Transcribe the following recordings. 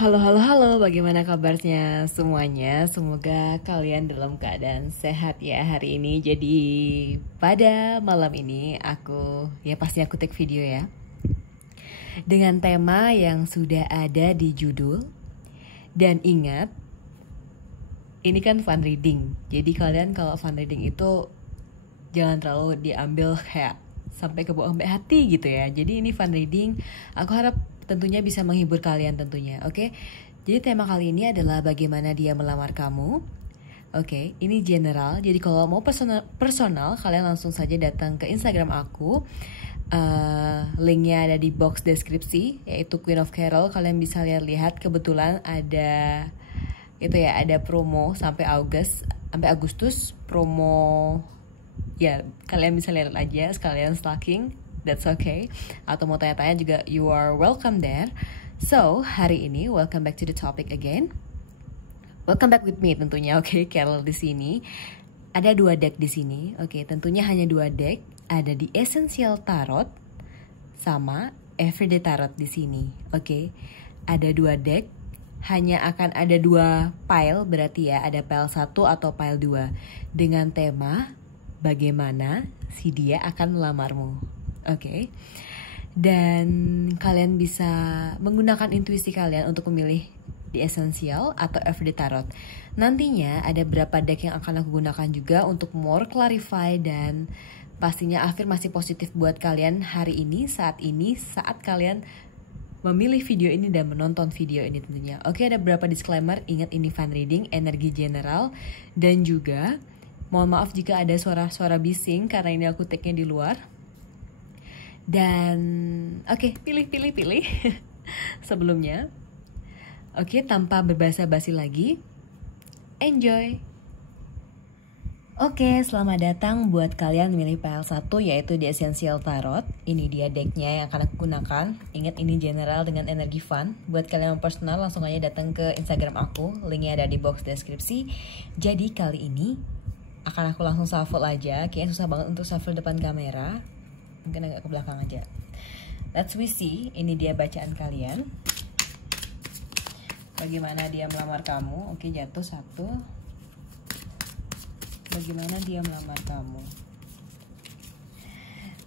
Halo, halo, halo, bagaimana kabarnya semuanya? Semoga kalian dalam keadaan sehat ya hari ini. Jadi pada malam ini aku take video ya, dengan tema yang sudah ada di judul. Dan ingat, ini kan fun reading. Jadi kalian kalau fun reading itu jangan terlalu diambil kayak sampai ke bawah sampai hati gitu ya. Jadi ini fun reading. Aku harap tentunya bisa menghibur kalian tentunya, oke? Jadi tema kali ini adalah bagaimana dia melamar kamu. Oke, ini general. Jadi kalau mau personal, kalian langsung saja datang ke Instagram aku. Linknya ada di box deskripsi, yaitu Queen of Carol. Kalian bisa lihat kebetulan ada ada promo sampai Agustus promo. Ya, kalian bisa lihat aja sekalian stalking. That's okay. Atau mau tanya-tanya juga, you are welcome there. So, hari ini welcome back to the topic again. Welcome back with me tentunya, oke, Carol di sini. Ada 2 deck di sini, oke, tentunya hanya 2 deck. Ada di Essential Tarot sama Everyday Tarot di sini, oke. Ada 2 deck, hanya akan ada 2 pile, berarti ya ada pile 1 atau pile 2 dengan tema bagaimana si dia akan melamarmu. Oke. Dan kalian bisa menggunakan intuisi kalian untuk memilih di Essential atau Everyday Tarot. Nantinya ada beberapa deck yang akan aku gunakan juga untuk more clarify dan pastinya afirmasi positif buat kalian hari ini, saat kalian memilih video ini dan menonton video ini tentunya. Oke, ada beberapa disclaimer. Ingat ini fun reading, energi general, dan juga mohon maaf jika ada suara-suara bising karena ini aku take-nya di luar. Dan oke, pilih sebelumnya. Oke, tanpa berbasa-basi lagi, enjoy. Oke, selamat datang buat kalian memilih pile 1 yaitu di Essential Tarot. Ini dia decknya yang akan aku gunakan. Ingat ini general dengan energi fun. Buat kalian yang personal langsung aja datang ke Instagram aku. Linknya ada di box deskripsi. Jadi kali ini akan aku langsung shuffle aja. Kayaknya susah banget untuk shuffle depan kamera. Mungkin agak ke belakang aja. Let's we see. Ini dia bacaan kalian. Bagaimana dia melamar kamu. Oke, jatuh 1. Bagaimana dia melamar kamu.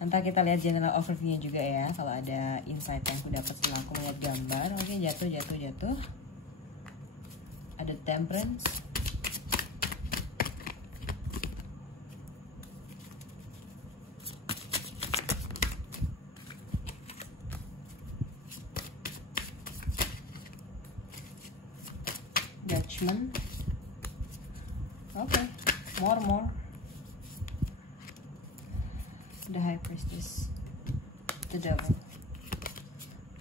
Nanti kita lihat general overview-nya juga ya. Kalau ada insight yang aku dapat setelah aku melihat gambar. Oke, jatuh. Ada Temperance. Judgment. Okay, more. The High Priestess. The Devil.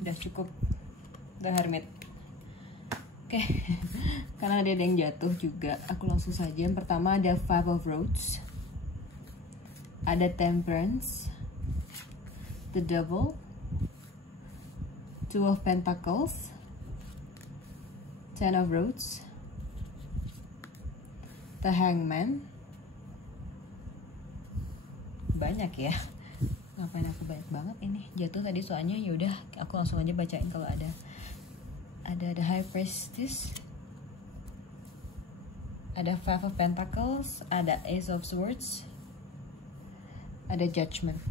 Udah cukup. The Hermit. Oke, karena ada yang jatuh juga, aku langsung saja. Yang pertama ada Five of Roads. Ada Temperance. The Devil. Two of Pentacles. Ten of Roads. The Hangman. Banyak ya. Ngapain aku banyak banget ini. Jatuh tadi soalnya, yaudah aku langsung aja bacain kalau ada. Ada The High Priestess. Ada Five of Pentacles. Ada Ace of Swords. Ada Judgment.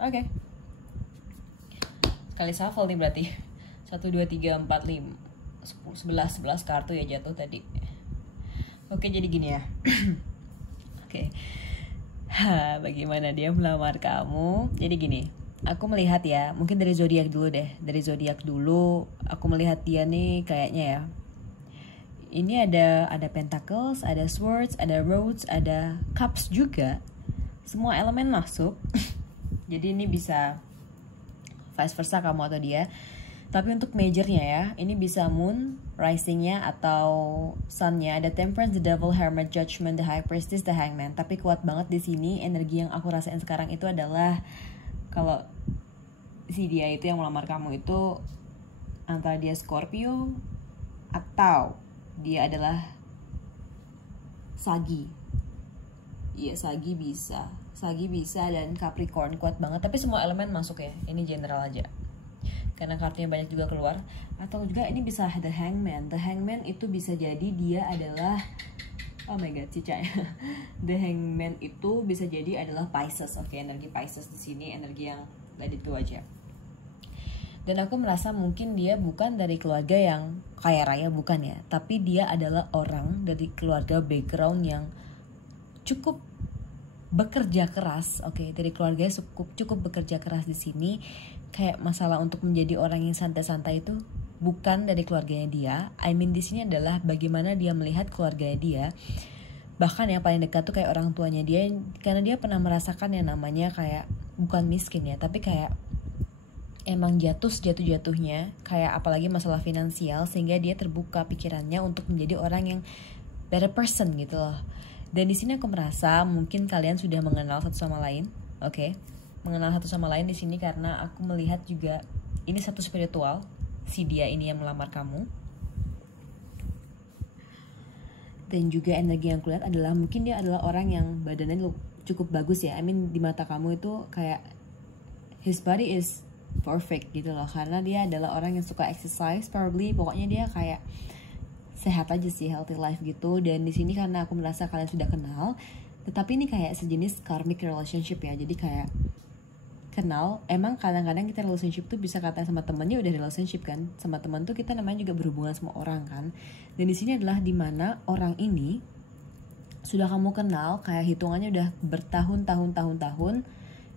Oke. Sekali shuffle nih berarti. 1, 2, 3, 4, 5 11 kartu ya jatuh tadi. Oke, jadi gini ya. Oke. Bagaimana dia melamar kamu? Jadi gini, aku melihat ya, mungkin dari zodiak dulu deh. Dari zodiak dulu, aku melihat dia nih kayaknya ya. Ini ada Pentacles, ada Swords, ada Roads, ada Cups juga. Semua elemen masuk. Jadi ini bisa vice versa kamu atau dia. Tapi untuk majornya ya, ini bisa Moon, Risingnya atau Sunnya. Ada Temperance, The Devil, Hermit, Judgment, The High Priestess, The Hangman. Tapi kuat banget di sini. Energi yang aku rasain sekarang itu adalah kalau si dia itu yang melamar kamu itu antara dia Scorpio atau dia adalah Sagi. Iya, Sagi bisa dan Capricorn kuat banget. Tapi semua elemen masuk ya. Ini general aja. karena kartunya banyak juga keluar. Atau juga ini bisa The Hangman. The Hangman itu bisa jadi dia adalah, oh my god, Cica ya. The Hangman itu bisa jadi adalah Pisces. Oke, energi Pisces di sini, energi yang let it go aja. Dan aku merasa mungkin dia bukan dari keluarga yang kaya raya, bukan ya, tapi dia adalah orang dari keluarga background yang cukup bekerja keras. Oke, dari keluarga cukup bekerja keras di sini. Kayak masalah untuk menjadi orang yang santai-santai itu bukan dari keluarganya dia. I mean di sini adalah bagaimana dia melihat keluarganya dia. Bahkan yang paling dekat tuh kayak orang tuanya dia, karena dia pernah merasakan yang namanya kayak bukan miskin ya, tapi kayak emang jatuhnya kayak apalagi masalah finansial, sehingga dia terbuka pikirannya untuk menjadi orang yang better person gitu loh. Dan di sini aku merasa mungkin kalian sudah mengenal satu sama lain, oke? Mengenal satu sama lain di sini karena aku melihat juga ini satu spiritual, si dia ini yang melamar kamu. Dan juga energi yang kulihat adalah mungkin dia adalah orang yang badannya cukup bagus ya. I mean di mata kamu itu kayak his body is perfect gitu loh, karena dia adalah orang yang suka exercise probably. Pokoknya dia kayak sehat aja sih, healthy life gitu. Dan di sini karena aku merasa kalian sudah kenal, tetapi ini kayak sejenis karmic relationship ya. Jadi kayak kenal, emang kadang-kadang kita relationship tuh bisa kata sama temennya udah relationship kan, sama teman tuh kita namanya juga berhubungan sama orang kan. Dan di sini adalah dimana orang ini sudah kamu kenal kayak hitungannya udah bertahun-tahun,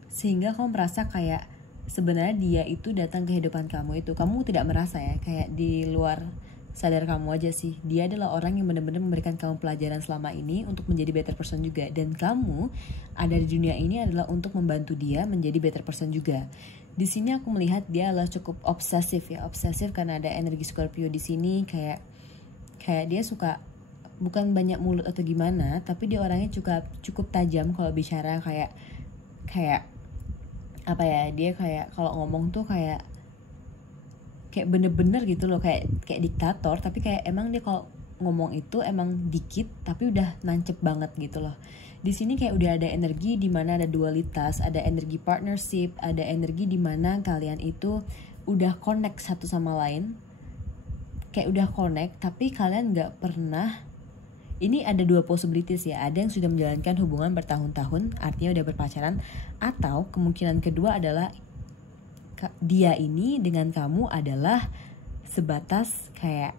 sehingga kamu merasa kayak sebenarnya dia itu datang ke kehidupan kamu itu, kamu tidak merasa ya, kayak di luar sadar kamu aja sih, dia adalah orang yang benar-benar memberikan kamu pelajaran selama ini untuk menjadi better person juga. Dan kamu ada di dunia ini adalah untuk membantu dia menjadi better person juga. Di sini aku melihat dia adalah cukup obsesif ya, obsesif karena ada energi Scorpio di sini. Kayak dia suka, bukan banyak mulut atau gimana, tapi dia orangnya cukup tajam kalau bicara. Kayak apa ya, dia kayak kalau ngomong tuh kayak bener-bener gitu loh, kayak diktator. Tapi kayak emang dia kalau ngomong itu emang dikit tapi udah nancep banget gitu loh. Di sini kayak udah ada energi di mana ada dualitas, ada energi partnership, ada energi di mana kalian itu udah connect satu sama lain, kayak udah connect tapi kalian nggak pernah. Ini ada dua possibilities ya, ada yang sudah menjalankan hubungan bertahun-tahun, artinya udah berpacaran, atau kemungkinan kedua adalah dia ini dengan kamu adalah sebatas kayak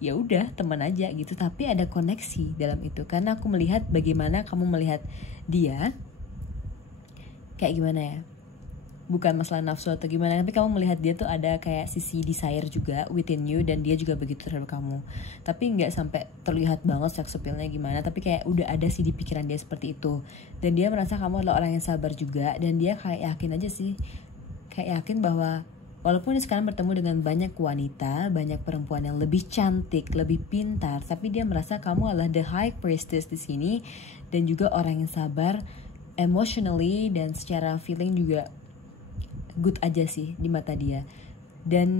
ya udah teman aja gitu, tapi ada koneksi dalam itu. Karena aku melihat bagaimana kamu melihat dia, kayak gimana ya, bukan masalah nafsu atau gimana, tapi kamu melihat dia tuh ada kayak sisi desire juga within you, dan dia juga begitu terhadap kamu. Tapi nggak sampai terlihat banget seks appeal-nya gimana, tapi kayak udah ada sih di pikiran dia seperti itu. Dan dia merasa kamu adalah orang yang sabar juga, dan dia kayak yakin aja sih, kayak yakin bahwa walaupun dia sekarang bertemu dengan banyak wanita, banyak perempuan yang lebih cantik, lebih pintar, tapi dia merasa kamu adalah the high priestess di sini, dan juga orang yang sabar emotionally dan secara feeling juga good aja sih di mata dia. Dan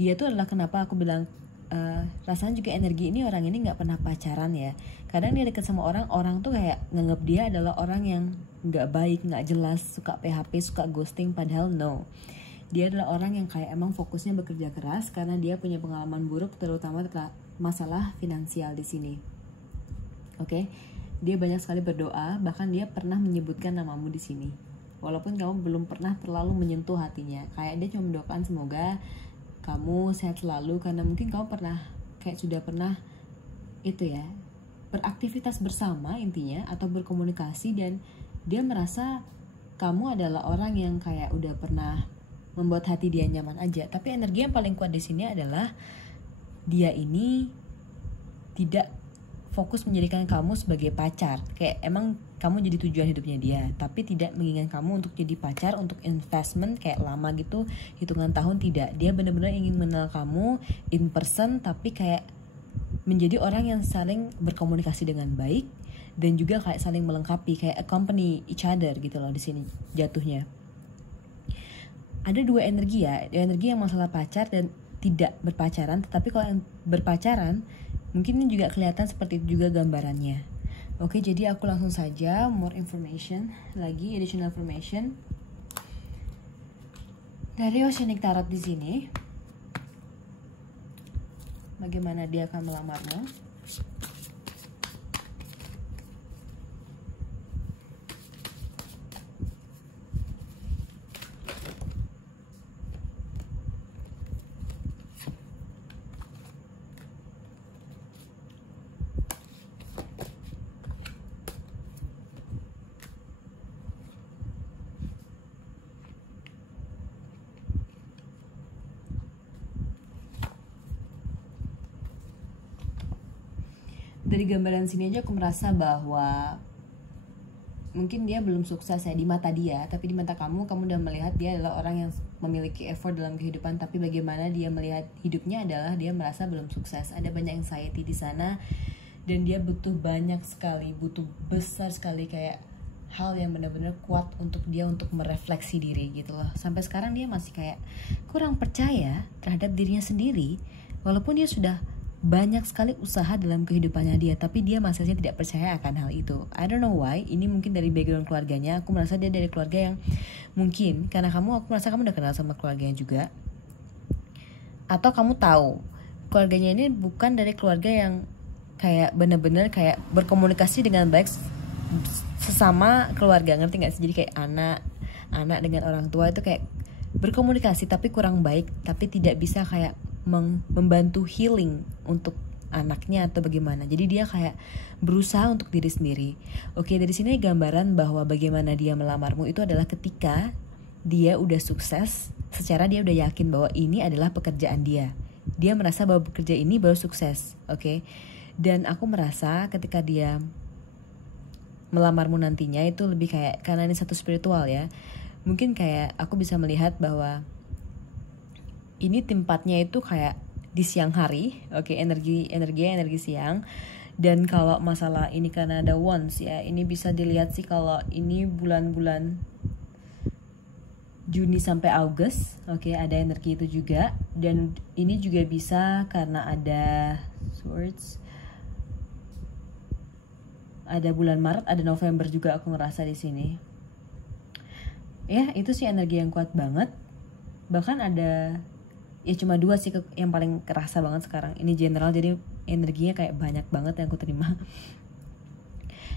dia tuh adalah kenapa aku bilang rasanya juga energi ini, orang ini nggak pernah pacaran ya. Kadang dia deket sama orang tuh kayak nganggap dia adalah orang yang nggak baik, nggak jelas, suka PHP, suka ghosting, padahal no. Dia adalah orang yang kayak emang fokusnya bekerja keras karena dia punya pengalaman buruk, terutama masalah finansial di sini. Oke, dia banyak sekali berdoa, bahkan dia pernah menyebutkan namamu di sini. Walaupun kamu belum pernah terlalu menyentuh hatinya, kayak dia cuma mendoakan semoga kamu sehat selalu, karena mungkin kamu sudah pernah itu ya, beraktivitas bersama intinya atau berkomunikasi, dan dia merasa kamu adalah orang yang kayak udah pernah membuat hati dia nyaman aja. Tapi energi yang paling kuat di sini adalah dia ini tidak fokus menjadikan kamu sebagai pacar, kayak emang kamu jadi tujuan hidupnya dia, tapi tidak menginginkan kamu untuk jadi pacar, untuk investment kayak lama gitu, hitungan tahun, tidak. Dia benar-benar ingin mengenal kamu in person, tapi kayak menjadi orang yang saling berkomunikasi dengan baik dan juga kayak saling melengkapi, kayak accompany each other gitu loh di sini jatuhnya. Ada dua energi ya, energi yang masalah pacar dan tidak berpacaran, tetapi kalau yang berpacaran mungkin ini juga kelihatan seperti itu juga gambarannya. Oke, jadi aku langsung saja more information lagi, additional information. Dari Oceanic Tarot di sini, bagaimana dia akan melamarmu? Dari gambaran sini aja aku merasa bahwa mungkin dia belum sukses ya di mata dia, tapi di mata kamu udah melihat dia adalah orang yang memiliki effort dalam kehidupan, tapi bagaimana dia melihat hidupnya adalah dia merasa belum sukses. Ada banyak anxiety di sana dan dia butuh besar sekali kayak hal yang benar-benar kuat untuk dia untuk merefleksi diri gitu loh. Sampai sekarang dia masih kayak kurang percaya terhadap dirinya sendiri, walaupun dia sudah banyak sekali usaha dalam kehidupannya dia, tapi dia masih saja tidak percaya akan hal itu. I don't know why. Ini mungkin dari background keluarganya. Aku merasa dia dari keluarga yang mungkin karena aku merasa kamu udah kenal sama keluarganya juga, atau kamu tahu keluarganya ini bukan dari keluarga yang kayak bener-bener kayak berkomunikasi dengan baik sesama keluarga, ngerti gak sih? Jadi kayak anak dengan orang tua itu kayak berkomunikasi tapi kurang baik, tapi tidak bisa kayak membantu healing untuk anaknya atau bagaimana. Jadi dia kayak berusaha untuk diri sendiri. Oke, dari sini gambaran bahwa bagaimana dia melamarmu itu adalah ketika dia udah sukses, secara dia udah yakin bahwa ini adalah pekerjaan dia. Dia merasa bahwa bekerja ini baru sukses, oke? Dan aku merasa ketika dia melamarmu nantinya itu lebih kayak, karena ini satu spiritual ya, mungkin kayak aku bisa melihat bahwa ini tempatnya itu kayak di siang hari, oke, energi siang. Dan kalau masalah ini karena ada wands ya, ini bisa dilihat sih kalau ini bulan-bulan Juni sampai Agustus, oke, ada energi itu juga. Dan ini juga bisa karena ada swords, ada bulan Maret, ada November juga aku ngerasa di sini. Ya, itu sih energi yang kuat banget. Bahkan ada ya cuma 2 sih yang paling kerasa banget sekarang. Ini general, jadi energinya kayak banyak banget yang aku terima.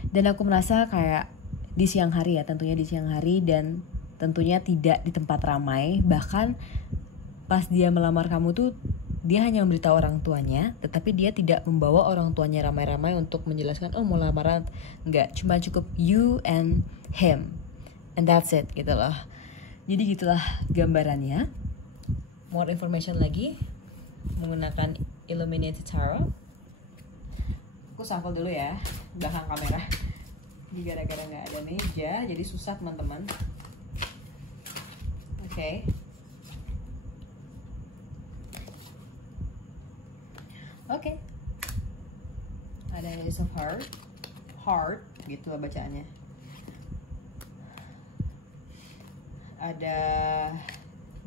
Dan aku merasa kayak di siang hari ya, tentunya di siang hari, dan tentunya tidak di tempat ramai. Bahkan pas dia melamar kamu tuh dia hanya memberitahu orang tuanya, tetapi dia tidak membawa orang tuanya ramai-ramai untuk menjelaskan oh mau lamaran. Enggak, cuma cukup you and him, and that's it gitu loh. Jadi gitulah gambarannya. More information lagi menggunakan Illuminated Tarot. Aku sampel dulu ya belakang kamera. Ini gara-gara nggak ada meja, jadi susah teman-teman. Oke. Oke. Ada Ace of Heart, gitu lah bacaannya. Ada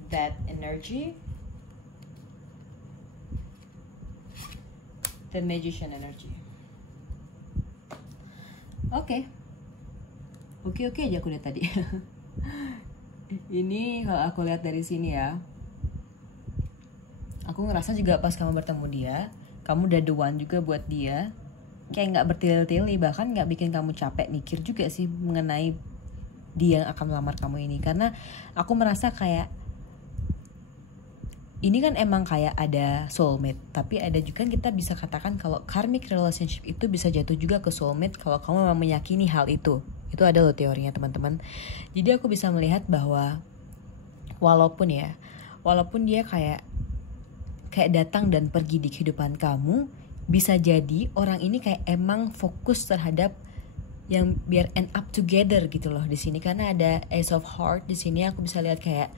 That Energy, The Magician Energy. Oke aja aku lihat tadi. Ini kalau aku lihat dari sini ya, aku ngerasa juga pas kamu bertemu dia, kamu udah the one juga buat dia. Kayak nggak bertele-tele, bahkan nggak bikin kamu capek mikir juga sih mengenai dia yang akan melamar kamu ini. Karena aku merasa kayak ini kan emang kayak ada soulmate, tapi ada juga kita bisa katakan kalau karmic relationship itu bisa jatuh juga ke soulmate kalau kamu memang meyakini hal itu. Itu ada loh teorinya teman-teman. Jadi aku bisa melihat bahwa walaupun dia kayak datang dan pergi di kehidupan kamu, bisa jadi orang ini kayak emang fokus terhadap yang biar end up together gitu loh di sini. Karena ada Ace of Heart di sini, aku bisa lihat kayak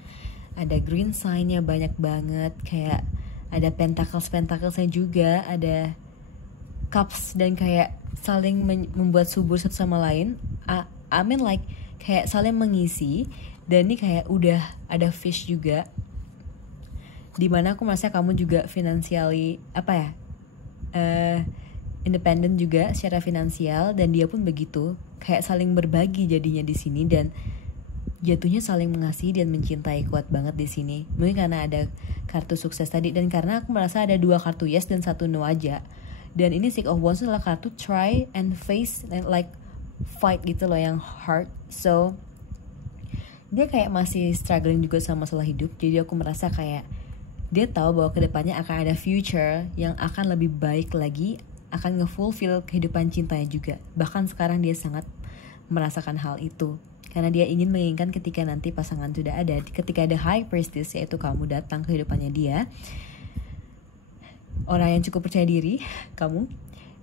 ada green sign-nya banyak banget, kayak ada pentacles-nya juga, ada cups, dan kayak saling membuat subur satu sama lain. I mean like kayak saling mengisi. Dan ini kayak udah ada fish juga, dimana aku merasa kamu juga financially independent juga secara finansial, dan dia pun begitu, kayak saling berbagi jadinya di sini. Dan jatuhnya saling mengasihi dan mencintai kuat banget di sini. Mungkin karena ada kartu sukses tadi, dan karena aku merasa ada 2 kartu yes dan 1 no aja. Dan ini Six of Wands adalah kartu try and face and like fight gitu loh, yang hard. So dia kayak masih struggling juga sama masalah hidup. Jadi aku merasa kayak dia tahu bahwa kedepannya akan ada future yang akan lebih baik lagi, akan nge-fulfill kehidupan cintanya juga. Bahkan sekarang dia sangat merasakan hal itu, karena dia ingin menginginkan ketika nanti pasangan sudah ada, ketika ada High Priestess yaitu kamu datang ke kehidupannya dia, orang yang cukup percaya diri, kamu.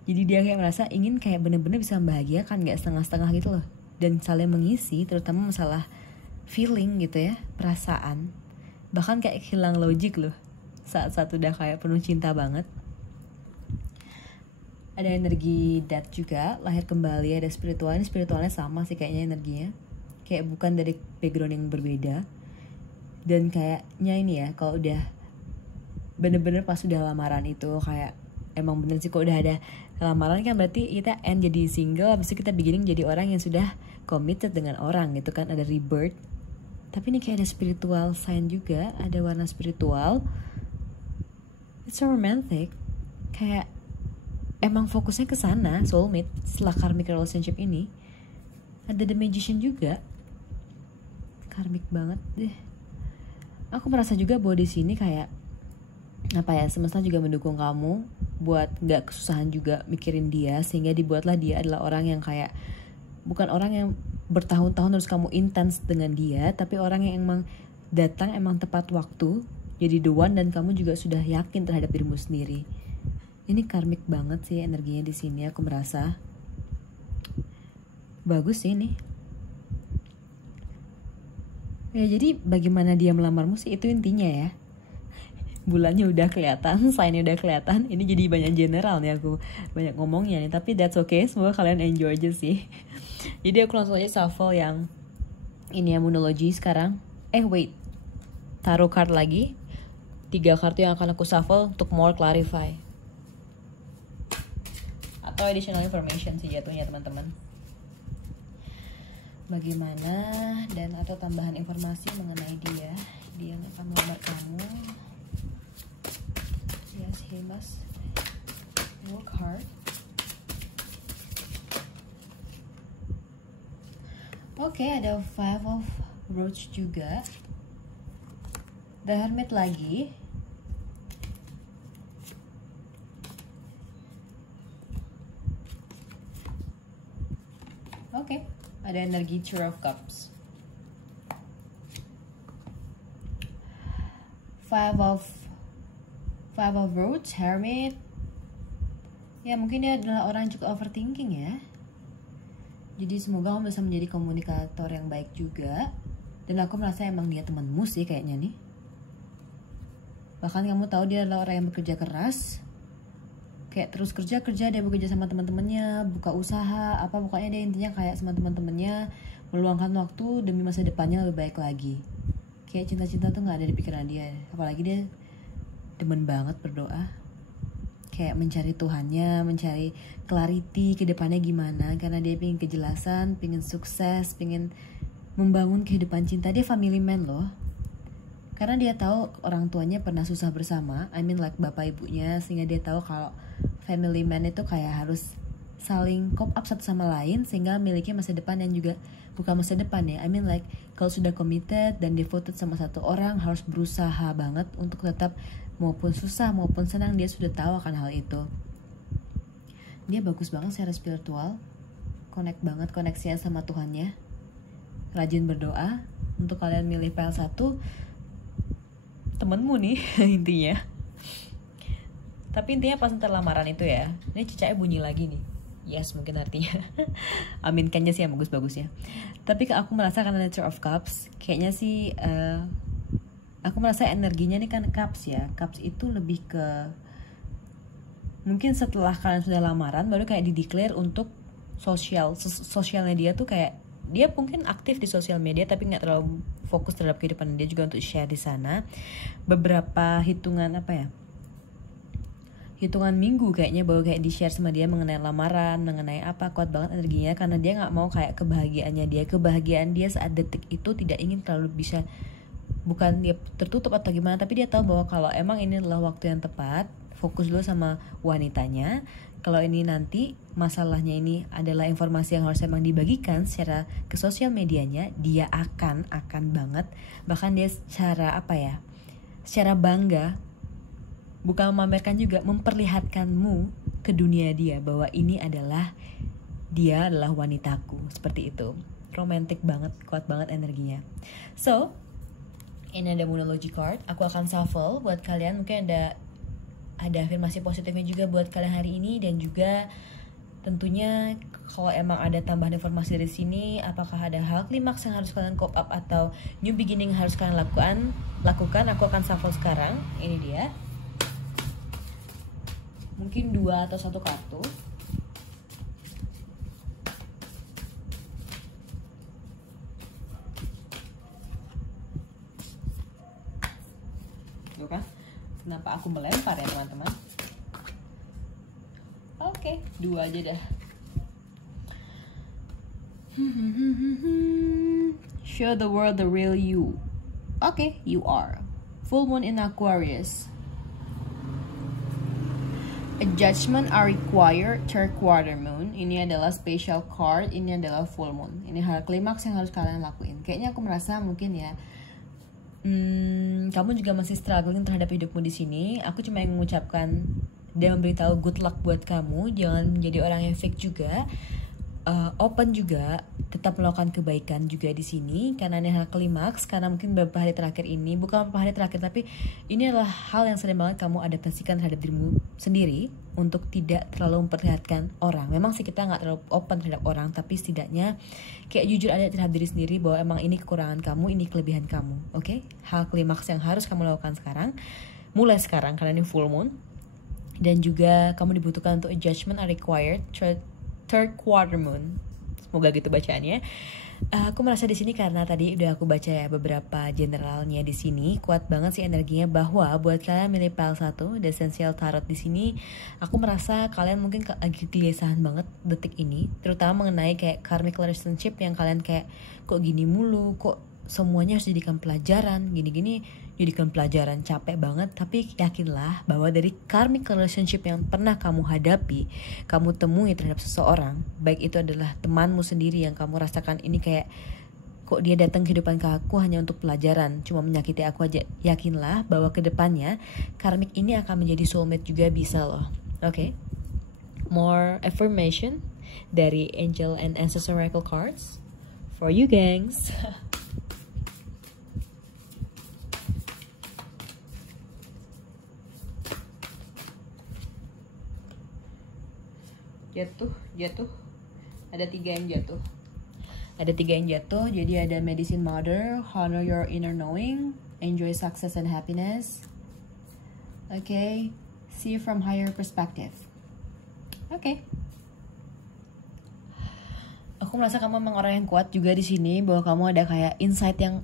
Jadi dia kayak merasa ingin kayak bener-bener bisa membahagiakan, gak setengah-setengah gitu loh, dan saling mengisi, terutama masalah feeling gitu ya, perasaan. Bahkan kayak hilang logik loh saat udah kayak penuh cinta banget. Ada energi death juga, lahir kembali, ada spiritual. Ini spiritualnya sama sih kayaknya energinya, kayak bukan dari background yang berbeda. Dan kayaknya ini ya, kalau udah bener-bener pas udah lamaran itu kayak emang bener sih, kalau udah ada lamaran kan berarti kita end jadi single, habis itu kita beginning jadi orang yang sudah committed dengan orang gitu kan, ada rebirth. Tapi ini kayak ada spiritual sign juga, ada warna spiritual. It's so romantic, kayak emang fokusnya ke sana, soulmate setelah karmic relationship ini. Ada The Magician juga, karmik banget deh. Aku merasa juga bahwa di sini kayak apa ya, semesta juga mendukung kamu buat gak kesusahan juga mikirin dia, sehingga dibuatlah dia adalah orang yang kayak bukan orang yang bertahun-tahun terus kamu intens dengan dia, tapi orang yang emang datang emang tepat waktu, jadi the one, dan kamu juga sudah yakin terhadap dirimu sendiri. Ini karmik banget sih energinya di sini, aku merasa bagus sih ini. Ya jadi bagaimana dia melamarmu sih, itu intinya ya. Bulannya udah kelihatan, sign-nya udah kelihatan. Ini jadi banyak general nih, aku banyak ngomongnya nih, tapi that's okay, semoga kalian enjoy aja sih. Jadi aku langsung aja shuffle yang ini ya, Moonology sekarang. Wait, taruh card lagi, 3 kartu yang akan aku shuffle untuk more clarify atau additional information sih jatuhnya teman-teman. Bagaimana dan atau tambahan informasi mengenai dia yang akan melamar kamu. Yes, he must work hard. Oke, ada 5 of Roach juga. The Hermit lagi. Oke, ada energi Two of Cups. 5 of Roach, Hermit. Ya mungkin dia adalah orang yang cukup overthinking ya. Jadi semoga kamu bisa menjadi komunikator yang baik juga. Dan aku merasa emang dia temanmu sih kayaknya nih. Bahkan kamu tahu dia adalah orang yang bekerja keras. Kayak terus kerja, dia bekerja sama teman-temannya, buka usaha, apa pokoknya dia intinya kayak sama teman-temannya meluangkan waktu demi masa depannya lebih baik lagi. Kayak cinta-cinta tuh gak ada di pikiran dia. Apalagi dia demen banget berdoa. Kayak mencari Tuhannya, mencari clarity ke depannya gimana, karena dia pengen kejelasan, pengen sukses, pengen membangun kehidupan cinta. Dia family man loh, karena dia tahu orang tuanya pernah susah bersama, I mean like bapak ibunya, sehingga dia tahu kalau family man itu kayak harus saling cope up satu sama lain sehingga memiliki masa depan yang juga bukan masa depan ya, I mean like kalau sudah committed dan devoted sama satu orang harus berusaha banget untuk tetap, maupun susah maupun senang, dia sudah tahu akan hal itu. Dia bagus banget secara spiritual, connect banget koneksinya sama Tuhannya, rajin berdoa. Untuk kalian milih PL1, temenmu nih intinya. Tapi intinya pas ntar lamaran itu ya, ini cicaknya bunyi lagi nih. Yes, mungkin artinya aminkannya sih yang bagus-bagus ya. Tapi aku merasa karena Nature of Cups, kayaknya sih aku merasa energinya nih kan Cups ya. Cups itu lebih ke mungkin setelah kalian sudah lamaran baru kayak di-declare untuk sosialnya dia tuh, kayak dia mungkin aktif di sosial media tapi nggak terlalu fokus terhadap kehidupan dia juga untuk share di sana. Beberapa hitungan apa ya, hitungan minggu kayaknya, bahwa kayak di share sama dia mengenai lamaran, mengenai apa, kuat banget energinya karena dia nggak mau kayak kebahagiaan dia saat detik itu tidak ingin terlalu bisa, bukan dia tertutup atau gimana, tapi dia tahu bahwa kalau emang ini adalah waktu yang tepat, fokus dulu sama wanitanya. Kalau ini nanti masalahnya ini adalah informasi yang harus emang dibagikan secara ke sosial medianya, dia akan banget, bahkan dia secara secara bangga, bukan memamerkan juga, memperlihatkanmu ke dunia dia bahwa dia adalah wanitaku, seperti itu. Romantic banget, kuat banget energinya. So, ini ada Moonology card. Aku akan shuffle buat kalian. Mungkin ada afirmasi positifnya juga buat kalian hari ini, dan juga tentunya kalau emang ada tambahan informasi dari sini, apakah ada hal klimaks yang harus kalian cope up atau new beginning yang harus kalian lakukan, aku akan shuffle sekarang. Ini dia. Mungkin 2 atau 1 kartu. Tuh kan? Kenapa aku melempar ya teman-teman? Oke, 2 aja dah. Show the world the real you. Okay, you are. Full moon in Aquarius. A judgment are required, third quarter moon. Ini adalah special card, ini adalah full moon. Ini hal klimaks yang harus kalian lakuin. Kayaknya aku merasa mungkin ya, kamu juga masih struggling terhadap hidupmu di sini. Aku cuma yang mengucapkan dan memberitahu good luck buat kamu. Jangan menjadi orang yang fake juga. Open juga, tetap melakukan kebaikan juga di sini karena ini hal klimaks. Karena mungkin beberapa hari terakhir ini, bukan beberapa hari terakhir, tapi ini adalah hal yang sering banget kamu adaptasikan terhadap dirimu sendiri untuk tidak terlalu memperlihatkan orang. Memang sih kita nggak terlalu open terhadap orang, tapi setidaknya kayak jujur aja terhadap diri sendiri bahwa emang ini kekurangan kamu, ini kelebihan kamu. Oke? Hal klimaks yang harus kamu lakukan sekarang, mulai sekarang karena ini full moon, dan juga kamu dibutuhkan untuk adjustment are required, third quarter moon. Semoga gitu bacaannya. Aku merasa di sini karena tadi udah aku baca ya beberapa generalnya di sini, kuat banget sih energinya bahwa buat kalian milih pile 1, The Essential Tarot di sini, aku merasa kalian mungkin lagi kegelisahan banget detik ini, terutama mengenai kayak karmic relationship yang kalian kayak kok gini mulu, kok semuanya harus dijadikan pelajaran, gini-gini jadikan pelajaran, capek banget. Tapi yakinlah bahwa dari karmic relationship yang pernah kamu hadapi, kamu temui terhadap seseorang, baik itu adalah temanmu sendiri yang kamu rasakan ini kayak kok dia datang ke kehidupan aku hanya untuk pelajaran, cuma menyakiti aku aja, yakinlah bahwa kedepannya karmic ini akan menjadi soulmate juga bisa loh. Oke? More affirmation dari Angel and Ancestor Oracle cards for you gangs. jatuh ada 3 yang jatuh, jadi ada Medicine Mother, honor your inner knowing, enjoy success and happiness, okay, see from higher perspective. Okay, aku merasa kamu memang orang yang kuat juga di sini, bahwa kamu ada kayak insight yang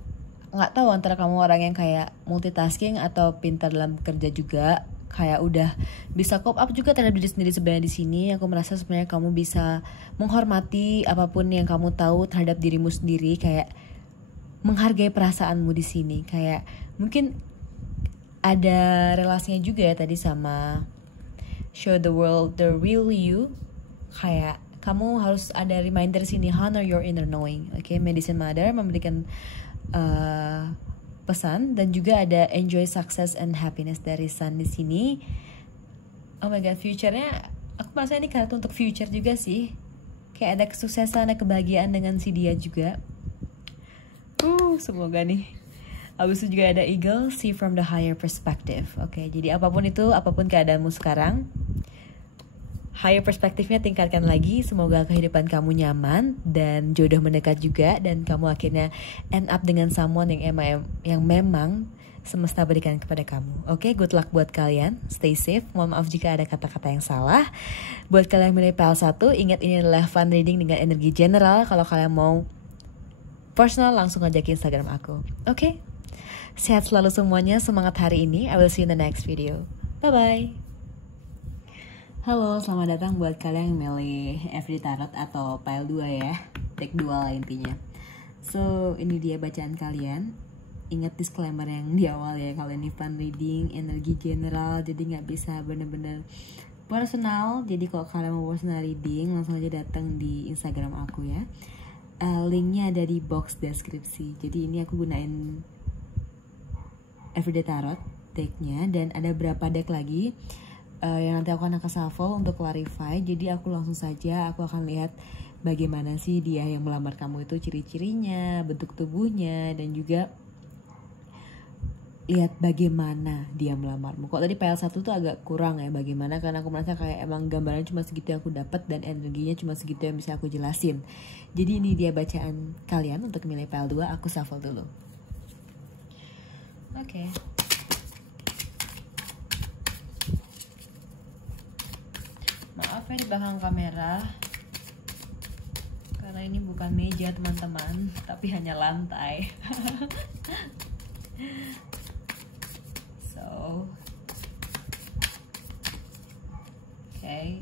nggak tahu antara kamu orang yang kayak multitasking atau pintar dalam kerja juga, kayak udah bisa cope up juga terhadap diri sendiri. Sebenarnya di sini aku merasa sebenarnya kamu bisa menghormati apapun yang kamu tahu terhadap dirimu sendiri, kayak menghargai perasaanmu di sini. Kayak mungkin ada relasinya juga ya tadi sama show the world the real you, kayak kamu harus ada reminder sini, honor your inner knowing. Oke, Medicine Mother memberikan pesan, dan juga ada enjoy success and happiness dari Sun di sini. Oh my god, future-nya aku merasa ini kartu untuk future juga sih. Kayak ada kesuksesan, ada kebahagiaan dengan si dia juga. Semoga nih. Abis itu juga ada Eagle, see from the higher perspective. Oke, jadi apapun itu, apapun keadaanmu sekarang, higher perspektifnya tingkatkan lagi. Semoga kehidupan kamu nyaman dan jodoh mendekat juga, dan kamu akhirnya end up dengan someone yang memang semesta berikan kepada kamu. Oke, good luck buat kalian. Stay safe. Mohon maaf jika ada kata-kata yang salah. Buat kalian yang milih pile 1, ingat ini adalah fun reading dengan energi general. Kalau kalian mau personal, langsung aja ke Instagram aku. Oke, sehat selalu semuanya. Semangat hari ini. I will see you in the next video. Bye-bye. Halo, selamat datang buat kalian yang milih Everyday Tarot atau Pile 2 ya. Take 2 lah intinya. So, ini dia bacaan kalian. Ingat disclaimer yang di awal ya, kalian ini fun reading, energi general, jadi nggak bisa bener-bener personal. Jadi kalau kalian mau personal reading, langsung aja datang di Instagram aku ya. Linknya ada di box deskripsi. Jadi ini aku gunain Everyday Tarot decknya, dan ada berapa deck lagi yang nanti aku akan shuffle untuk clarify. Jadi aku langsung saja, aku akan lihat bagaimana sih dia yang melamar kamu itu, ciri-cirinya, bentuk tubuhnya, dan juga lihat bagaimana dia melamarmu. Kok tadi PL1 tuh agak kurang ya, bagaimana, karena aku merasa kayak emang gambarannya cuma segitu yang aku dapat dan energinya cuma segitu yang bisa aku jelasin. Jadi ini dia bacaan kalian untuk milih PL2. Aku shuffle dulu. Oke. Maaf ya di belakang kamera, karena ini bukan meja teman-teman, tapi hanya lantai. So, oke.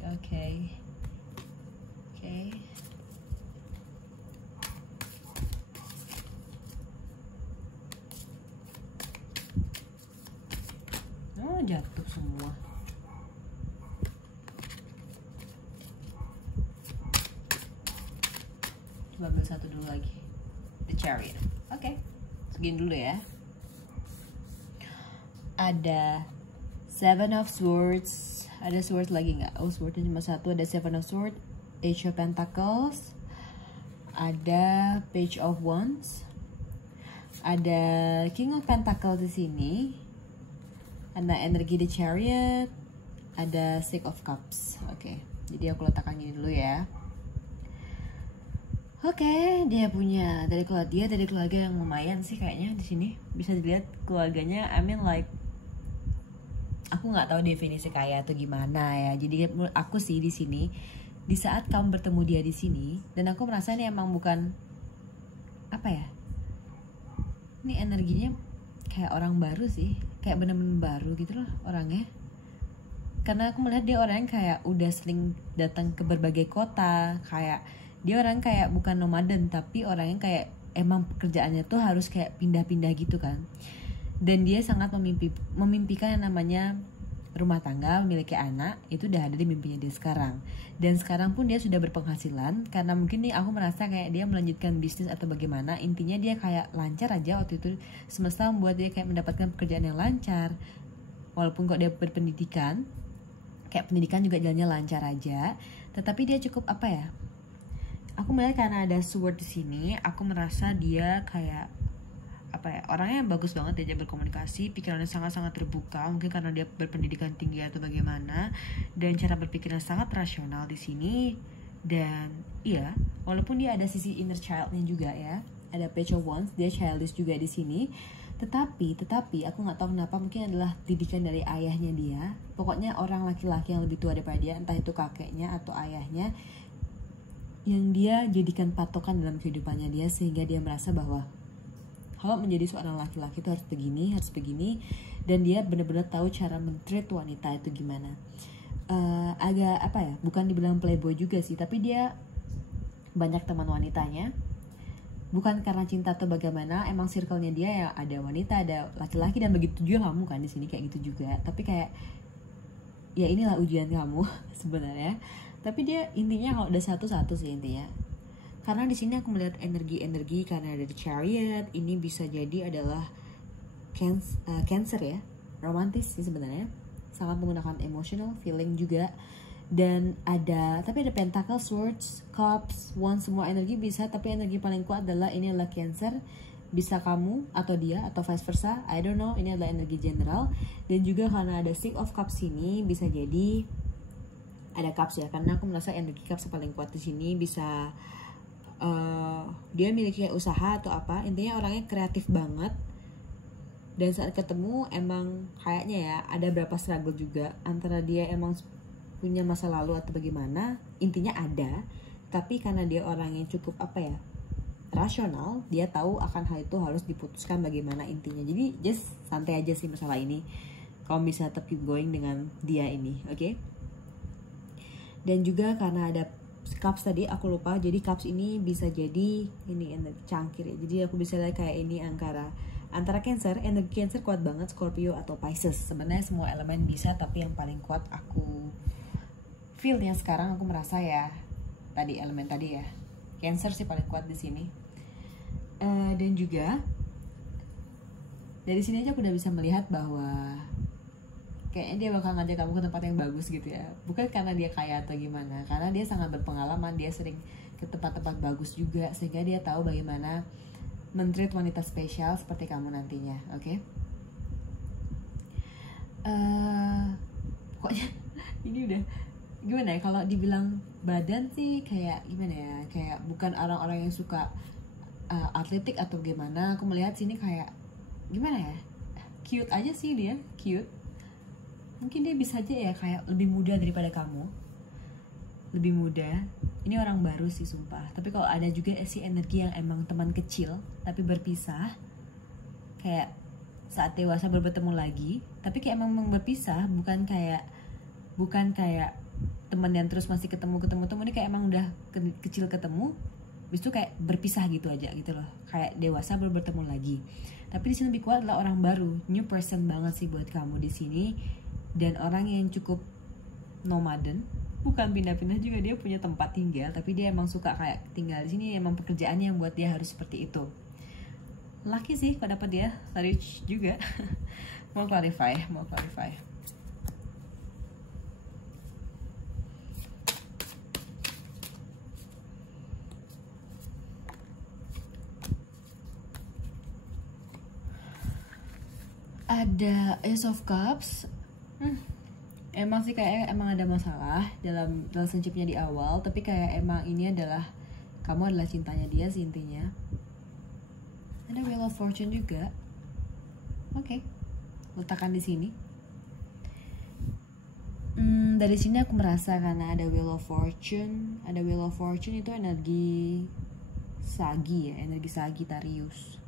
Oh, jatuh semua. Coba ambil satu dulu lagi. The Chariot. Oke. Segini dulu ya. Ada Seven of Swords. Ada Swords lagi nggak? Oh, Swordsnya cuma satu. Ada Seven of Swords, Page of Pentacles, ada Page of Wands, ada King of Pentacles di sini, ada energi The Chariot, ada Six of Cups. Oke, jadi aku letakkan ini dulu ya. Oke, dia punya dari keluarga yang lumayan sih kayaknya di sini. Bisa dilihat keluarganya, I mean like, aku nggak tahu definisi kaya atau gimana ya. Jadi menurut aku sih di sini, di saat kamu bertemu dia di sini, dan aku merasa ini emang bukan apa ya, ini energinya kayak orang baru sih, kayak bener-bener baru gitu loh orangnya. Karena aku melihat dia orang yang kayak udah sering datang ke berbagai kota, kayak dia orang kayak bukan nomaden, tapi orang yang kayak emang pekerjaannya tuh harus kayak pindah-pindah gitu kan. Dan dia sangat memimpikan yang namanya rumah tangga, memiliki anak, itu udah ada di mimpinya dia sekarang. Dan sekarang pun dia sudah berpenghasilan, karena mungkin nih aku merasa kayak dia melanjutkan bisnis atau bagaimana. Intinya dia kayak lancar aja waktu itu, semesta membuat dia kayak mendapatkan pekerjaan yang lancar. Walaupun kok dia berpendidikan, kayak pendidikan juga jalannya lancar aja, tetapi dia cukup apa ya, aku melihat karena ada sword di sini, aku merasa dia kayak apa ya, orangnya bagus banget, dia berkomunikasi, pikirannya sangat-sangat terbuka, mungkin karena dia berpendidikan tinggi atau bagaimana, dan cara berpikirnya sangat rasional di sini. Dan iya, walaupun dia ada sisi inner childnya juga ya, ada Page of Wands, dia childish juga di sini. Tetapi aku nggak tahu kenapa, mungkin adalah didikan dari ayahnya dia. Pokoknya orang laki-laki yang lebih tua daripada dia, entah itu kakeknya atau ayahnya, yang dia jadikan patokan dalam kehidupannya dia, sehingga dia merasa bahwa kalau menjadi seorang laki-laki itu harus begini, dan dia benar-benar tahu cara men-treat wanita itu gimana. Agak apa ya, bukan dibilang playboy juga sih, tapi dia banyak teman wanitanya, bukan karena cinta atau bagaimana, emang circle-nya dia ya ada wanita, ada laki-laki, dan begitu juga kamu kan di sini kayak gitu juga. Tapi kayak ya inilah ujian kamu sebenarnya. Tapi dia intinya kalau udah satu-satu sih intinya. Karena di sini aku melihat energi-energi, karena ada The Chariot, ini bisa jadi adalah Cancer ya, romantis sih sebenarnya, sangat menggunakan emotional feeling juga. Dan ada Pentacle, Swords, Cups, Wands, semua energi bisa, tapi energi paling kuat adalah ini adalah Cancer. Bisa kamu atau dia atau vice versa, I don't know, ini adalah energi general. Dan juga karena ada Six of Cups ini, bisa jadi ada Cups ya, karena aku merasa energi Cups paling kuat di sini. Bisa dia miliki usaha atau apa, intinya orangnya kreatif banget. Dan saat ketemu emang kayaknya ya ada berapa struggle juga, antara dia emang punya masa lalu atau bagaimana, intinya ada. Tapi karena dia orang yang cukup apa ya, rasional, dia tahu akan hal itu harus diputuskan bagaimana intinya. Jadi just santai aja sih masalah ini, kamu bisa tetap keep going dengan dia ini, oke? Dan juga karena ada cups tadi aku lupa, jadi cups ini bisa jadi ini energi cangkir ya. Jadi aku bisa lihat kayak ini antara Cancer, energi Cancer kuat banget, Scorpio atau Pisces. Sebenarnya semua elemen bisa, tapi yang paling kuat aku feel-nya sekarang aku merasa ya tadi elemen tadi ya. Cancer sih paling kuat di sini. Dan juga dari sini aja aku udah bisa melihat bahwa kayaknya dia bakal ngajak kamu ke tempat yang bagus gitu ya. Bukan karena dia kaya atau gimana, karena dia sangat berpengalaman, dia sering ke tempat-tempat bagus juga, sehingga dia tahu bagaimana men-treat wanita spesial seperti kamu nantinya, oke? Pokoknya ini udah gimana ya, kalau dibilang badan sih kayak gimana ya, kayak bukan orang-orang yang suka atletik atau gimana. Aku melihat sini kayak gimana ya, cute aja sih dia, cute. Mungkin dia bisa aja ya kayak lebih muda daripada kamu, lebih muda. Ini orang baru sih sumpah. Tapi kalau ada juga si energi yang emang teman kecil tapi berpisah, kayak saat dewasa baru bertemu lagi, tapi kayak emang berpisah, bukan kayak teman yang terus masih ketemu ini kayak emang udah kecil ketemu, habis itu kayak berpisah gitu aja gitu loh, kayak dewasa baru bertemu lagi. Tapi di sini lebih kuat adalah orang baru, new person banget sih buat kamu di sini, dan orang yang cukup nomaden, bukan pindah-pindah juga, dia punya tempat tinggal, tapi dia emang suka kayak tinggal di sini, emang pekerjaannya yang buat dia harus seperti itu. Laki sih kalau dapat dia, rich juga. mau clarify. Ada Ace of Cups. Emang sih kayak emang ada masalah dalam relationship-nya di awal, tapi kayak emang ini adalah kamu adalah cintanya dia sih intinya. Ada Wheel of Fortune juga. Oke. Letakkan di sini. Dari sini aku merasa karena ada Wheel of Fortune, itu energi Sagi ya, energi Sagittarius.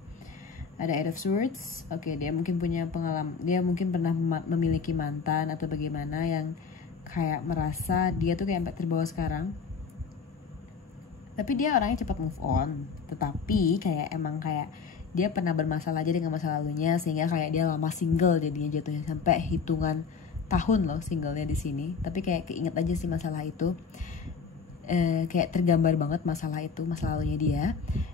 Ada Eight of Swords. Oke, dia mungkin punya pengalaman, dia mungkin pernah memiliki mantan atau bagaimana yang kayak merasa dia tuh kayak terbawa sekarang. Tapi dia orangnya cepat move on. Tetapi kayak emang kayak dia pernah bermasalah aja dengan masa lalunya, sehingga kayak dia lama single jadinya jatuhnya, sampai hitungan tahun loh singlenya di sini. Tapi kayak keinget aja sih masalah itu. Kayak tergambar banget masalah itu, masa lalunya dia.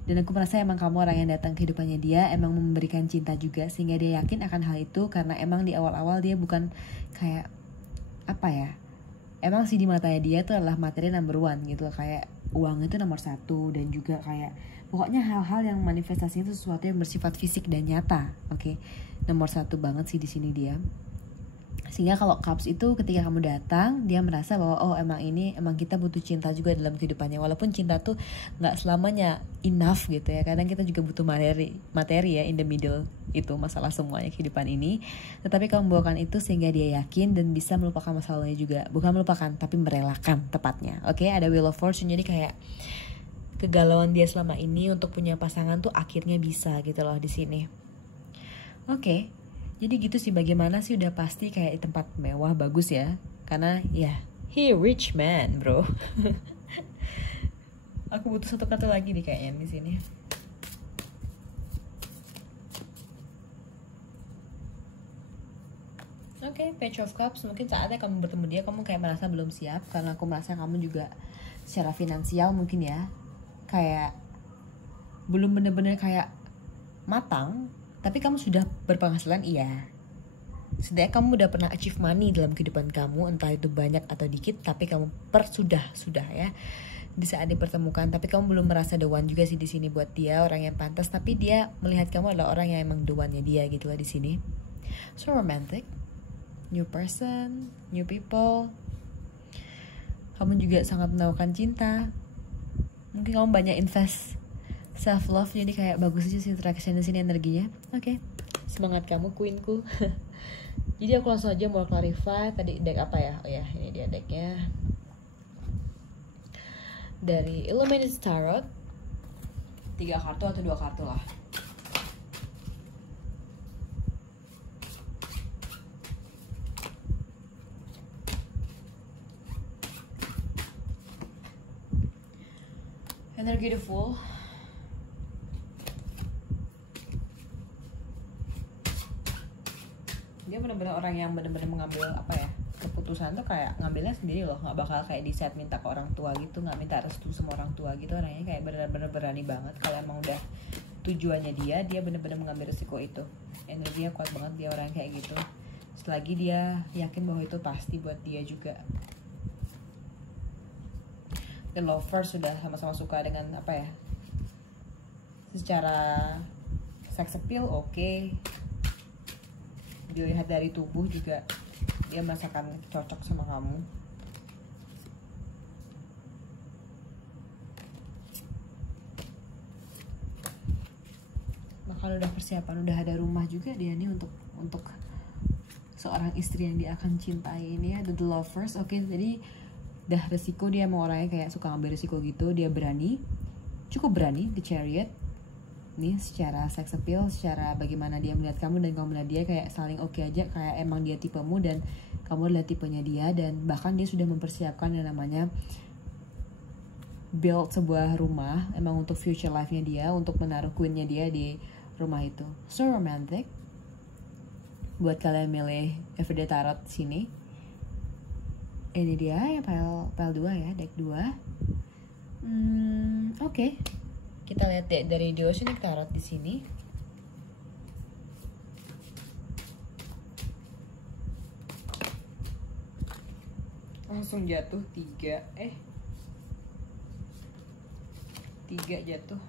Dan aku merasa emang kamu orang yang datang ke kehidupannya dia emang memberikan cinta juga, sehingga dia yakin akan hal itu, karena emang di awal-awal dia bukan kayak apa ya, emang sih di matanya dia tuh adalah materi number one gitu loh, kayak uang itu nomor satu, dan juga kayak pokoknya hal-hal yang manifestasinya itu sesuatu yang bersifat fisik dan nyata, oke? Nomor satu banget sih di sini dia. Sehingga kalau Cups itu ketika kamu datang, dia merasa bahwa oh emang kita butuh cinta juga dalam kehidupannya. Walaupun cinta tuh nggak selamanya enough gitu ya. Kadang kita juga butuh materi ya, in the middle itu masalah semuanya kehidupan ini. Tetapi kamu membawakan itu sehingga dia yakin dan bisa melupakan masalahnya juga. Bukan melupakan, tapi merelakan tepatnya. Oke, ada Wheel of Fortune, jadi kayak kegalauan dia selama ini untuk punya pasangan tuh akhirnya bisa gitu loh di sini. Oke. Jadi gitu sih, bagaimana sih udah pasti kayak di tempat mewah bagus ya. Karena ya, he rich man bro. Aku butuh satu kartu lagi nih kayaknya di sini. Oke, Page of Cups. Mungkin saatnya kamu bertemu dia, kamu kayak merasa belum siap. Karena aku merasa kamu juga secara finansial mungkin ya, kayak belum bener-bener kayak matang. Tapi kamu sudah berpenghasilan, iya. Setidaknya kamu udah pernah achieve money dalam kehidupan kamu, entah itu banyak atau dikit, tapi kamu sudah ya di saat dipertemukan. Tapi kamu belum merasa the one juga sih di sini buat dia, orang yang pantas. Tapi dia melihat kamu adalah orang yang emang the one-nya dia gitu lah di sini. So romantic, new person, new people. Kamu juga sangat menawarkan cinta. Mungkin kamu banyak invest self love, jadi kayak bagus aja sih interaction di sini energinya. Oke. Semangat kamu queenku. Jadi aku langsung aja mau clarify tadi deck apa ya? Oh ya, ini dia decknya. Dari Illuminated Tarot. 3 kartu atau 2 kartu lah. Energi the full. Dia benar-benar orang yang benar-benar mengambil apa ya, keputusan tuh kayak ngambilnya sendiri loh, nggak bakal kayak di set minta ke orang tua gitu, nggak minta restu sama orang tua gitu. Orangnya kayak benar-benar berani banget. Kalau emang udah tujuannya dia benar-benar mengambil resiko itu. Energinya kuat banget dia orang kayak gitu. Selagi dia yakin bahwa itu pasti buat dia juga. The lovers sudah sama-sama suka dengan apa ya, secara sex appeal oke. Dilihat dari tubuh juga dia merasakan cocok sama kamu. Bahkan udah persiapan, udah ada rumah juga dia nih untuk seorang istri yang dia akan cintai ini. Ada the lovers. Oke, jadi dah resiko, dia mau orangnya kayak suka ngambil resiko gitu. Dia berani, cukup berani. The chariot nih, secara sex appeal, secara bagaimana dia melihat kamu dan kamu melihat dia kayak saling oke aja, kayak emang dia tipemu dan kamu lihat tipenya dia. Dan bahkan dia sudah mempersiapkan yang namanya build sebuah rumah emang untuk future life-nya dia, untuk menaruh queen-nya dia di rumah itu. So romantic. Buat kalian milih Everyday Tarot sini, ini dia ya, pile 2 ya, deck 2. Oke. Kita lihat deh dari The Oceanic Tarot di sini. Langsung jatuh 3. 3 jatuh.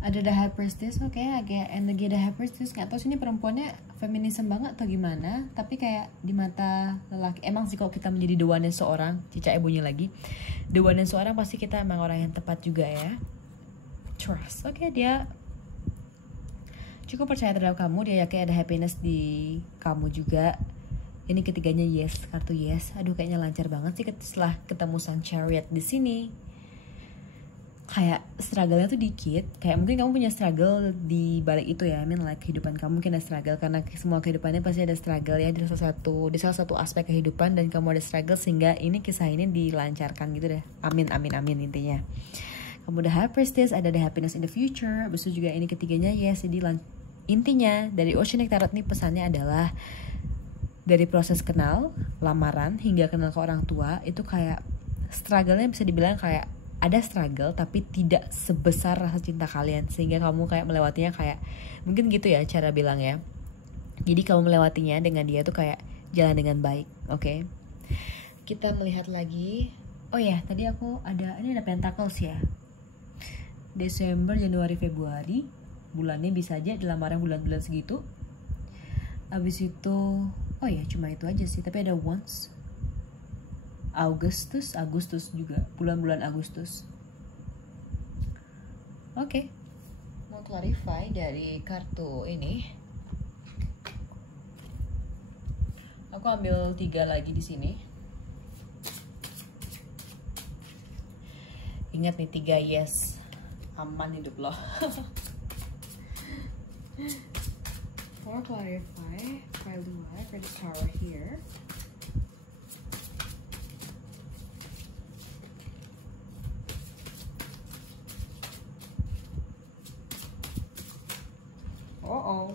Ada The High Priestess. Oke, agak energi The High Priestess. Nggak tahu sini perempuannya feminisme banget atau gimana, tapi kayak di mata lelaki emang sih kalau kita menjadi the one dan seorang, Cica bunyi lagi, the one dan seorang, pasti kita emang orang yang tepat juga ya. Trust. Oke, dia cukup percaya terhadap kamu, dia yakin ada happiness di kamu juga. Ini ketiganya yes, kartu yes. Aduh, kayaknya lancar banget sih setelah ketemu sang chariot di sini. Kayak struggle-nya tuh dikit, kayak mungkin kamu punya struggle di balik itu ya. I mean like kehidupan kamu mungkin ada struggle, karena semua kehidupannya pasti ada struggle ya, di salah satu aspek kehidupan, dan kamu ada struggle sehingga ini kisah ini dilancarkan gitu deh. Amin amin amin intinya. Kamu udah High Priestess, ada the happiness in the future. Habis itu juga ini ketiganya yes. Jadi intinya dari Oceanic Tarot nih pesannya adalah dari proses kenal, lamaran hingga kenal ke orang tua itu kayak struggle-nya bisa dibilang kayak ada struggle tapi tidak sebesar rasa cinta kalian, sehingga kamu kayak melewatinya kayak mungkin gitu ya cara bilang ya. Jadi kamu melewatinya dengan dia tuh kayak jalan dengan baik. Oke. Kita melihat lagi. Oh ya, tadi aku ini ada Pentacles ya. Desember, Januari, Februari. Bulannya bisa aja dalam bulan-bulan segitu. Abis itu, oh ya cuma itu aja sih, tapi ada Wands. Agustus juga, bulan-bulan Agustus. Oke. Mau clarify dari kartu ini. Aku ambil 3 lagi di sini. Ingat nih 3 yes. Aman hidup lo. For clarify, pile 2 for the tower here. Uh-oh.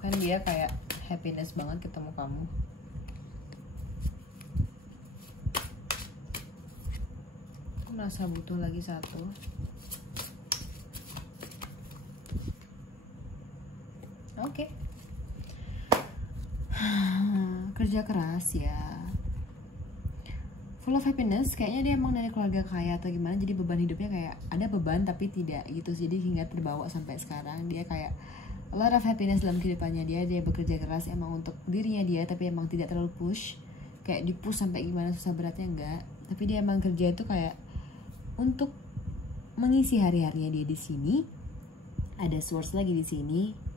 Kan dia kayak happiness banget ketemu kamu. Aku merasa butuh lagi satu. Oke. Kerja keras ya. Full of happiness, kayaknya dia emang dari keluarga kaya atau gimana, jadi beban hidupnya kayak ada beban tapi tidak gitu, jadi hingga terbawa sampai sekarang. Dia kayak a lot of happiness dalam kehidupannya dia bekerja keras emang untuk dirinya dia, tapi emang tidak terlalu push, kayak di push sampai gimana susah beratnya enggak, tapi dia emang kerja itu kayak untuk mengisi hari-harinya dia di sini. Ada Swords lagi di sini.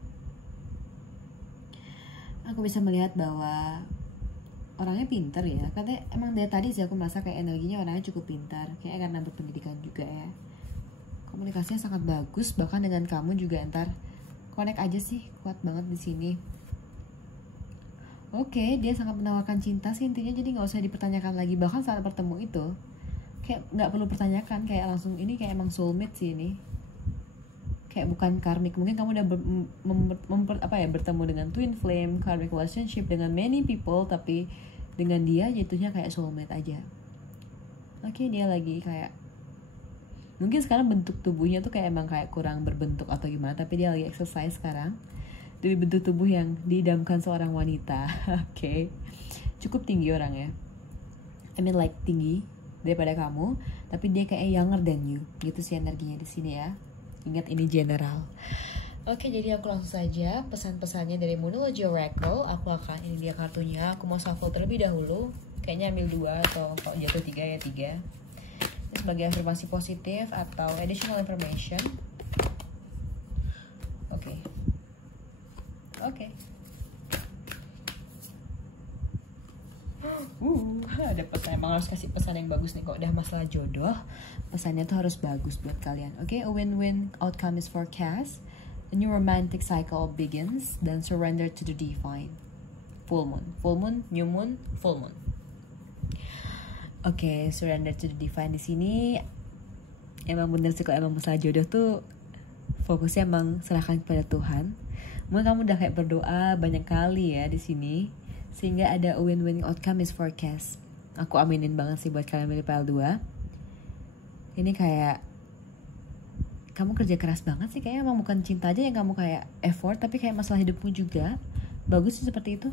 aku bisa melihat bahwa orangnya pintar ya. Karena emang dari tadi sih aku merasa kayak energinya orangnya cukup pintar, kayak karena berpendidikan juga ya. Komunikasinya sangat bagus, bahkan dengan kamu juga ntar connect aja sih, kuat banget di sini. Oke, dia sangat menawarkan cinta sih intinya, jadi nggak usah dipertanyakan lagi. Bahkan saat bertemu itu kayak nggak perlu pertanyakan, kayak langsung ini kayak emang soulmate sih ini. Kayak bukan karmic, mungkin kamu udah bertemu dengan twin flame, karmic relationship dengan many people, tapi dengan dia jatuhnya kayak soulmate aja. Oke, dia lagi kayak mungkin sekarang bentuk tubuhnya tuh kayak emang kayak kurang berbentuk atau gimana, tapi dia lagi exercise sekarang dari bentuk tubuh yang diidamkan seorang wanita. Oke. Cukup tinggi orangnya, I mean like tinggi daripada kamu, tapi dia kayak younger than you gitu sih energinya di sini ya. Ingat ini general. Oke, jadi aku langsung saja pesan-pesannya dari Moonology Oracle. Aku akan, ini dia kartunya, aku mau shuffle terlebih dahulu. Kayaknya ambil 2 atau kalau jatuh 3 ya 3. Sebagai afirmasi positif atau additional information. Oke. Ada pesan, emang harus kasih pesan yang bagus nih. Kok udah masalah jodoh, pesannya tuh harus bagus buat kalian. Oke, a win-win outcome is forecast. A new romantic cycle begins, then surrender to the divine. Full moon, new moon, full moon. Oke, surrender to the divine di sini emang bener sih, kalau emang masalah jodoh tuh fokusnya emang serahkan kepada Tuhan. Mungkin kamu udah kayak berdoa banyak kali ya di sini, sehingga ada a win-win outcome is forecast. Aku aminin banget sih buat kalian milih PL2. Ini kayak kamu kerja keras banget sih, kayaknya emang bukan cinta aja yang kamu kayak effort, tapi kayak masalah hidupmu juga. Bagus sih seperti itu.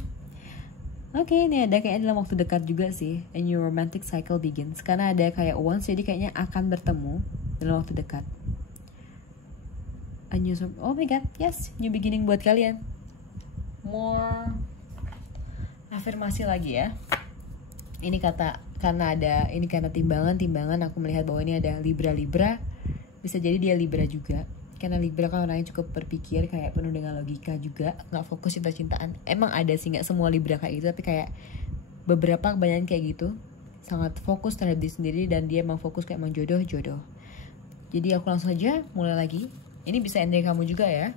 Oke, ini ada kayaknya dalam waktu dekat juga sih, a new romantic cycle begins. Karena ada kayak once, jadi kayaknya akan bertemu dalam waktu dekat. A new, oh my god, yes, new beginning buat kalian. More afirmasi lagi ya. Ini karena timbangan aku melihat bahwa ini ada Libra. Bisa jadi dia Libra juga. Karena Libra kan orangnya cukup berpikir, kayak penuh dengan logika juga, nggak fokus cinta-cintaan. Emang ada sih, nggak semua Libra kayak gitu, tapi kayak beberapa kebanyakan kayak gitu, sangat fokus terhadap diri sendiri, dan dia emang fokus kayak emang jodoh. Jadi aku langsung aja mulai lagi. Ini bisa energi kamu juga ya,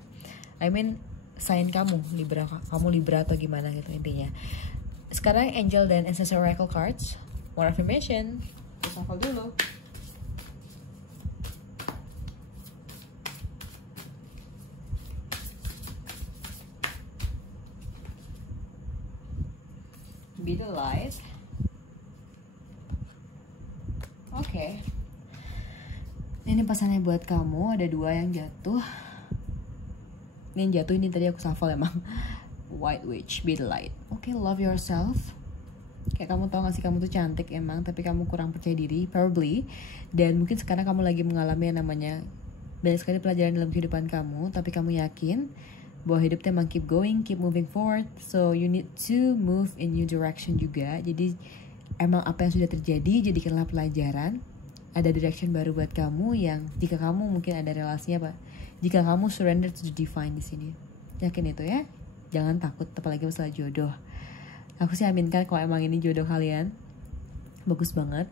I mean sign kamu Libra, atau gimana gitu intinya. Sekarang Angel dan Ancestor Oracle cards, more affirmation. Shuffle dulu. Be the light. Oke. Ini pesannya buat kamu, ada 2 yang jatuh. Ini yang jatuh ini tadi aku shuffle emang. White Witch, be the light. Oke, love yourself. Kayak kamu tau gak sih, kamu tuh cantik emang, tapi kamu kurang percaya diri, probably. Dan mungkin sekarang kamu lagi mengalami yang namanya banyak sekali pelajaran dalam kehidupan kamu, tapi kamu yakin bahwa hidup emang keep going, keep moving forward. So you need to move in new direction juga. Jadi emang apa yang sudah terjadi jadikanlah pelajaran. Ada direction baru buat kamu yang jika kamu mungkin ada relasinya jika kamu surrender to the divine di sini. Yakin itu ya. Jangan takut, apalagi masalah jodoh. Aku sih aminkan kalau emang ini jodoh kalian. Bagus banget.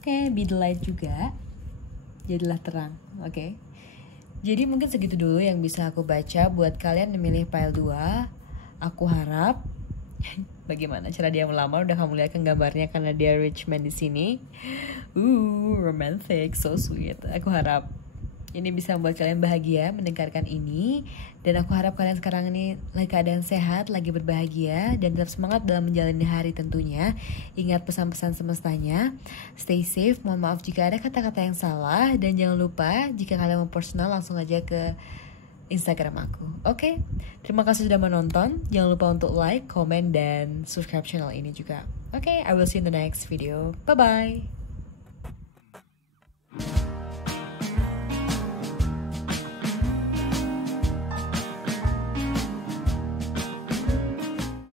Oke, be the light juga. Jadilah terang. Oke. Jadi mungkin segitu dulu yang bisa aku baca buat kalian yang milih pile 2. Aku harap bagaimana cara dia melamar, udah kamu lihat kan gambarnya karena dia rich man di sini. Romantic, so sweet. Aku harap ini bisa membuat kalian bahagia mendengarkan ini, dan aku harap kalian sekarang ini lagi keadaan sehat, lagi berbahagia, dan tetap semangat dalam menjalani hari tentunya. Ingat pesan-pesan semestanya, stay safe, mohon maaf jika ada kata-kata yang salah, dan jangan lupa jika kalian mau personal langsung aja ke Instagram aku. Oke? Terima kasih sudah menonton, jangan lupa untuk like, comment, dan subscribe channel ini juga. Oke, I will see you in the next video. Bye-bye!